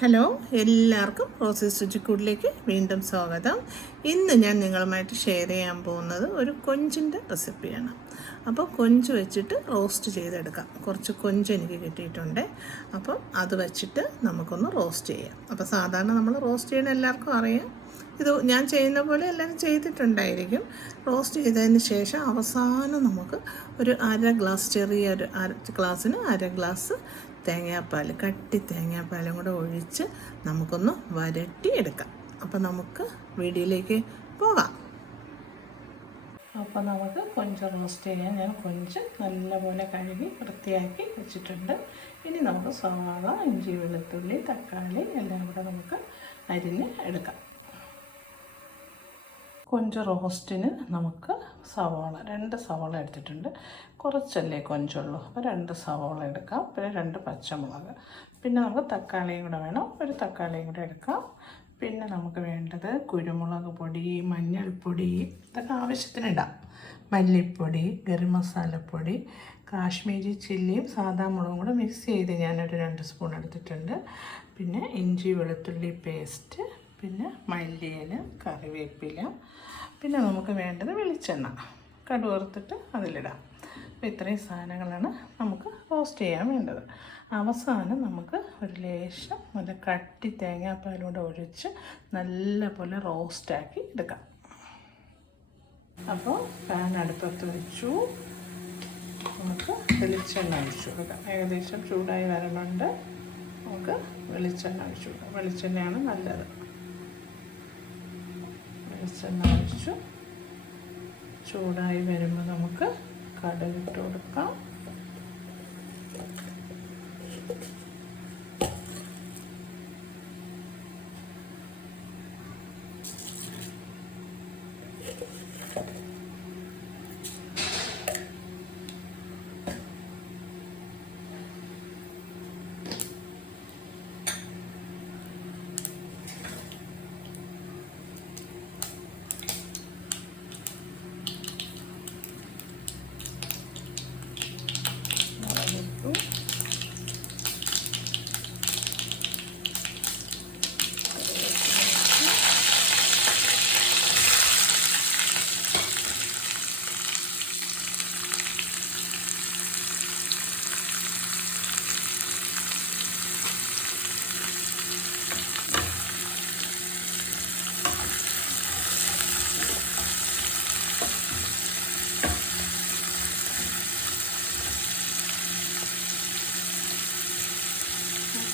Hello, എല്ലാവർക്കും റോസീസ് രുചിക്കൂടിലേക്ക് വീണ്ടും സ്വാഗതം. ഇന്ന് ഞാൻ നിങ്ങളുമായിട്ട് ഷെയർ ചെയ്യാൻ പോകുന്നത് ഒരു കൊഞ്ചിൻ്റെ റെസിപ്പിയാണ്. അപ്പോൾ കൊഞ്ച് വെച്ചിട്ട് റോസ്റ്റ് ചെയ്തെടുക്കാം. കുറച്ച് കൊഞ്ച് എനിക്ക് കിട്ടിയിട്ടുണ്ട്. അപ്പം അത് വെച്ചിട്ട് നമുക്കൊന്ന് റോസ്റ്റ് ചെയ്യാം. അപ്പോൾ സാധാരണ നമ്മൾ റോസ്റ്റ് ചെയ്യണ എല്ലാവർക്കും അറിയാം. ഇത് ഞാൻ ചെയ്യുന്ന പോലെ എല്ലാവരും ചെയ്തിട്ടുണ്ടായിരിക്കും. റോസ്റ്റ് ചെയ്തതിന് ശേഷം അവസാനം നമുക്ക് ഒരു ചെറിയൊരു ഗ്ലാസ്സിന് അര ഗ്ലാസ് തേങ്ങാപ്പാൽ, കട്ടി തേങ്ങാപ്പാലും കൂടെ ഒഴിച്ച് നമുക്കൊന്ന് വരട്ടി എടുക്കാം. അപ്പോൾ നമുക്ക് വീഡിയോയിലേക്ക് പോകാം. അപ്പോൾ നമുക്ക് കൊഞ്ച് റോസ്റ്റ് ചെയ്യാൻ ഞാൻ കൊഞ്ച് നല്ലപോലെ കഴുകി വൃത്തിയാക്കി വെച്ചിട്ടുണ്ട്. ഇനി നമുക്ക് സവാള, ഇഞ്ചി, വെളുത്തുള്ളി, തക്കാളി എല്ലാം കൂടെ നമുക്ക് അരിഞ്ഞ് എടുക്കാം. കൊഞ്ച് റോസ്റ്റിന് നമുക്ക് രണ്ട് സവാള എടുത്തിട്ടുണ്ട്. കുറച്ചല്ലേ കൊഞ്ചുള്ളൂ, അപ്പോൾ 2 സവാള എടുക്കാം. പിന്നെ 2 പച്ചമുളക്, പിന്നെ നമുക്ക് തക്കാളിയും കൂടെ വേണം, ഒരു തക്കാളിയും കൂടെ എടുക്കാം. പിന്നെ നമുക്ക് വേണ്ടത് കുരുമുളക് പൊടി, മഞ്ഞൾപ്പൊടി, ഇതൊക്കെ ആവശ്യത്തിനിടാം. മല്ലിപ്പൊടി, ഗരം മസാലപ്പൊടി, കാശ്മീരി ചില്ലിയും സാദാ മുളകും കൂടെ മിക്സ് ചെയ്ത് ഞാനൊരു 2 സ്പൂൺ എടുത്തിട്ടുണ്ട്. പിന്നെ ഇഞ്ചി വെളുത്തുള്ളി പേസ്റ്റ്, പിന്നെ മല്ലിയില, കറിവേപ്പില, പിന്നെ നമുക്ക് വേണ്ടത് വെളിച്ചെണ്ണ, കടുക് വറുത്തിട്ട് അതിലിടാം. അപ്പോൾ ഇത്രയും സാധനങ്ങളാണ് നമുക്ക് റോസ്റ്റ് ചെയ്യാൻ വേണ്ടത്. അവസാനം നമുക്ക് ഒരു ലേശം നല്ല കട്ടി തേങ്ങാപ്പാലൂടെ ഒഴിച്ച് നല്ലപോലെ റോസ്റ്റാക്കി എടുക്കാം. അപ്പോൾ പാൻ അടുപ്പത്ത് വെച്ചു, നമുക്ക് വെളിച്ചെണ്ണ ഒഴിച്ചു കൊടുക്കാം. ഏകദേശം ചൂടായി വരണുണ്ട്. നമുക്ക് വെളിച്ചെണ്ണ ഒഴിച്ചു കൊടുക്കാം. വെളിച്ചെണ്ണയാണ് നല്ലത്. വെളിച്ചെണ്ണ ഒഴിച്ചു ചൂടായി വരുമ്പോൾ നമുക്ക് കടുകിട്ട് കൊടുക്കാം.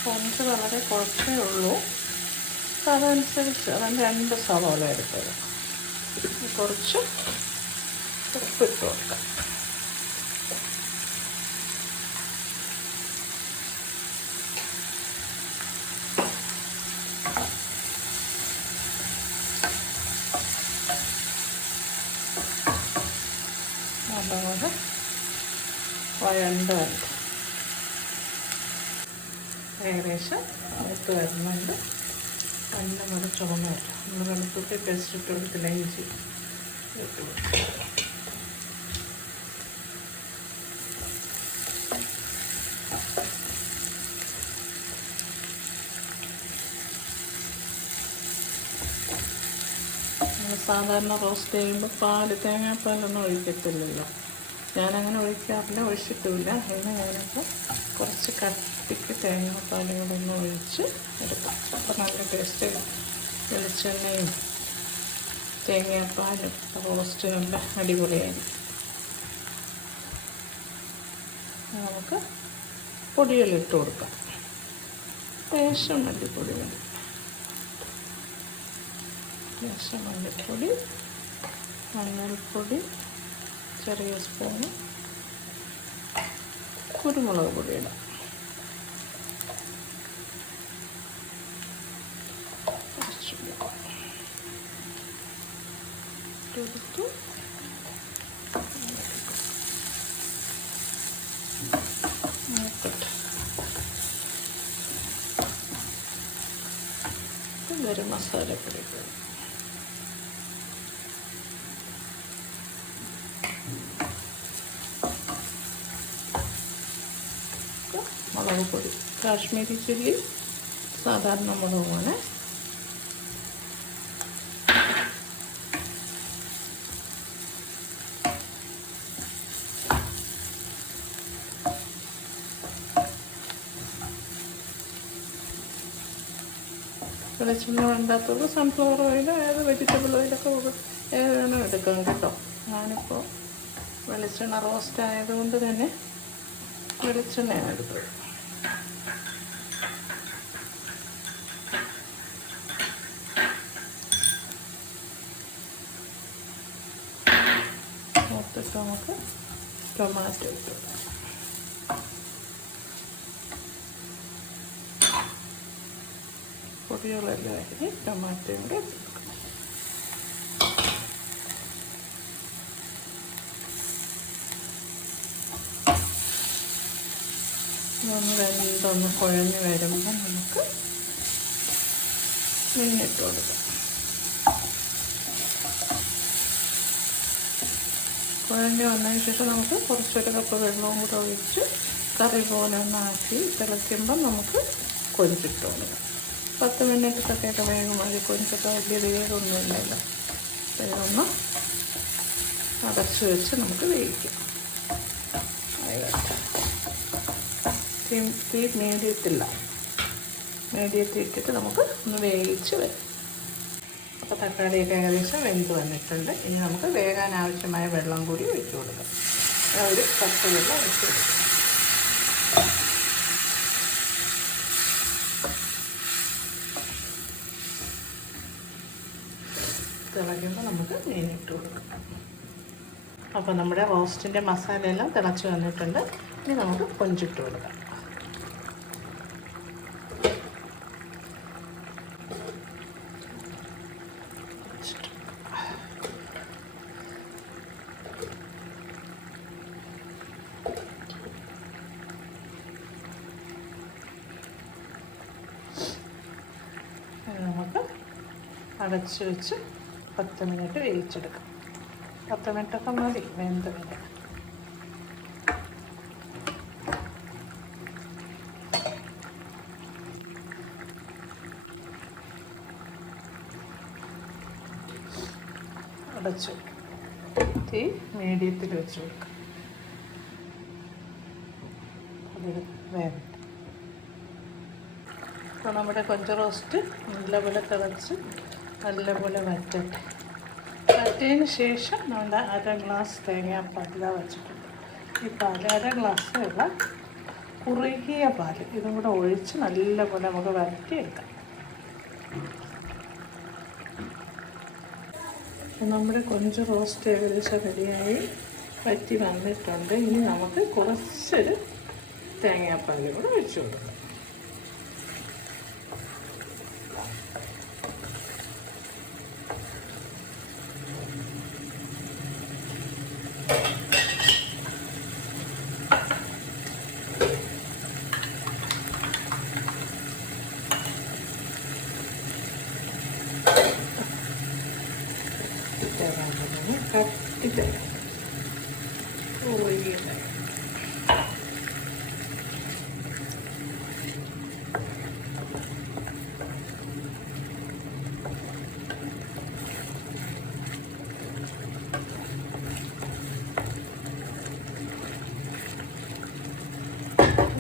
കൊഞ്ച് വളരെ കുറച്ചേ ഉള്ളൂ, അതനുസരിച്ച് അതാണ് 2 സവാള എടുത്തത്. കുറച്ച് ഉപ്പിട്ട് കൊടുക്കാം. നല്ലപോലെ വഴണ്ട് വരട്ടെ. ഏകദേശം അടുത്ത് വരുന്നുണ്ട്. നല്ലപോലെ ചുവന്ന് വരും. നമ്മൾ വെളുത്തുള്ളി പേസ്റ്റ് ഇട്ട് കൊടുത്തില്ല, ഇഞ്ചി ഇട്ട് കൊടുക്കും. സാധാരണ റോസ്റ്റ് ചെയ്യുമ്പോൾ തേങ്ങാപ്പാലൊന്നും ഒഴിക്കത്തില്ലല്ലോ. ഞാനങ്ങനെ ഒഴിക്കാറില്ല, ഒഴിച്ചിട്ടുമില്ല. അതിന് ഞാനിപ്പോൾ കുറച്ച് കട്ടിക്ക് തേങ്ങാപ്പാലും കൂടെ ഒന്ന് ഒഴിച്ച് എടുക്കാം. അപ്പോൾ നല്ല ടേസ്റ്റ്. വെളിച്ചെണ്ണയും തേങ്ങാപ്പാലും റോസ്റ്റ് നല്ല അടിപൊളിയായി. നമുക്ക് പൊടികളിട്ട് കൊടുക്കാം. ലേശം മല്ലിപ്പൊടി മതി. ലേശം മല്ലിപ്പൊടി, മഞ്ഞൾപ്പൊടി ചെറിയ സ്പൂണ്, കുരുമുളക് പൊടി ഇടാം. എടുത്തു നോക്കട്ടെ. ഗരം മസാലപ്പൊടി ഇടും. മുളക് പൊടി, കാശ്മീരി ചില്ലി, സാധാരണ മുളകുമാണ്. വെളിച്ചെണ്ണ വേണ്ടാത്തത് സൺഫ്ലവർ ഓയിൽ, ഏത് വെജിറ്റബിൾ ഓയിലൊക്കെ ഏത് വേണം എടുക്കാം കേട്ടോ. ഞാനിപ്പോൾ വെളിച്ചെണ്ണ റോസ്റ്റ് ആയതുകൊണ്ട് തന്നെ വെളിച്ചെണ്ണയാണ് എടുത്തത്. മൊത്തത്തിൽ നമുക്ക് ടൊമാറ്റോ ഇട്ടു. പൊടികളെല്ലാം അരിഞ്ഞ് ടൊമാറ്റോയും കൂടെ ഇട്ട് കൊടുക്കണം. ഒന്ന് കുഴഞ്ഞ് വരുമ്പോൾ നമുക്ക് മീനിട്ട് കൊടുക്കാം. കുഴഞ്ഞ് വന്നതിന് ശേഷം നമുക്ക് കുറച്ചൊരു കപ്പ് വെള്ളവും കൂടെ ഒഴിച്ച് കറി പോലെ ഒന്നാക്കി തിളയ്ക്കുമ്പം നമുക്ക് കൊഞ്ചിട്ട് കൊടുക്കാം. 10 മിനിറ്റൊക്കെ വേഗം മതി. കൊഞ്ചൊക്കെ വലിയ വേഗമൊന്നുമില്ലല്ലോ. ഇതൊന്ന് അടച്ച് വെച്ച് നമുക്ക് വേവിക്കാം. തീ മീഡിയത്തിൽ ഇട്ടിട്ട് നമുക്ക് ഒന്ന് വേവിച്ച് വരും. അപ്പോൾ തക്കാളിയൊക്കെ ഏകദേശം വെന്ത് വന്നിട്ടുണ്ട്. ഇനി നമുക്ക് വേകാൻ ആവശ്യമായ വെള്ളം കൂടി ഒഴിച്ച് കൊടുക്കാം. ഒരു 10 വെള്ളം ഒഴിച്ച് കൊടുക്കാം. തിളയ്ക്കുമ്പോൾ നമുക്ക് മീനിട്ട് കൊടുക്കാം. അപ്പോൾ നമ്മുടെ റോസ്റ്റിൻ്റെ മസാലയെല്ലാം തിളച്ച് വന്നിട്ടുണ്ട്. ഇനി നമുക്ക് കൊഞ്ചിട്ട് കൊടുക്കാം. നമുക്ക് അടച്ച് വെച്ച് 10 മിനിറ്റ് വേവിച്ചെടുക്കാം. 10 മിനിറ്റൊക്കെ മതി വെന്ത് വരെ. അടച്ചു തീ മീഡിയത്തിൽ വെച്ച് കൊടുക്കാം. അതിൽ വേഗം അപ്പോൾ നമ്മുടെ കൊഞ്ച് റോസ്റ്റ് നല്ലപോലെ തിളച്ച് നല്ലപോലെ വറ്റതിന് ശേഷം നമ്മുടെ 1/2 ഗ്ലാസ് തേങ്ങാപ്പാൽ വെച്ചിട്ടുണ്ട്. ഈ പാൽ 1/2 ഗ്ലാസ് ഉള്ള കുറുകിയ പാൽ ഇതും കൂടെ ഒഴിച്ച് നല്ലപോലെ നമുക്ക് വരട്ടിയെടുക്കാം. നമ്മുടെ കൊഞ്ച് റോസ്റ്റ് ഏകദേശം റെഡിയായി വറ്റി വന്നിട്ടുണ്ട്. ഇനി നമുക്ക് കുറച്ചൊരു തേങ്ങാപ്പാൽ കൂടെ ഒഴിച്ചു കൊടുക്കാം. കട്ടിട്ട്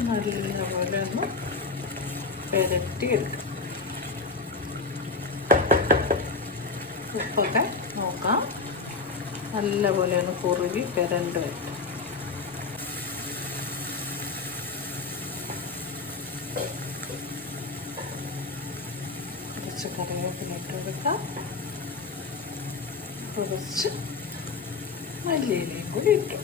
നല്ലപോലെ ഒന്ന് പെരട്ടിയെടുക്കാം. ഉപ്പൊക്കെ നോക്കാം. നല്ലപോലെ ഒന്ന് കുറുകി പെരണ്ട് വരും. കുറച്ച് കറിവേപ്പില ഇട്ട് കൊടുക്കാം. കുറച്ച് മല്ലിയിലയും കൂടി ഇട്ടു.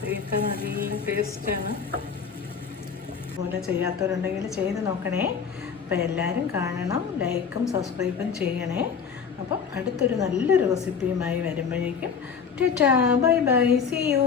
കറിയൊക്കെ നല്ല ടേസ്റ്റാണ്. അതുപോലെ ചെയ്യാത്തവരുണ്ടെങ്കിൽ ചെയ്ത് നോക്കണേ. അപ്പോൾ എല്ലാവരും കാണണം, ലൈക്കും സബ്സ്ക്രൈബും ചെയ്യണേ. അപ്പം അടുത്തൊരു നല്ലൊരു റെസിപ്പിയുമായി വരുമ്പോഴേക്കും tata bye bye, see U.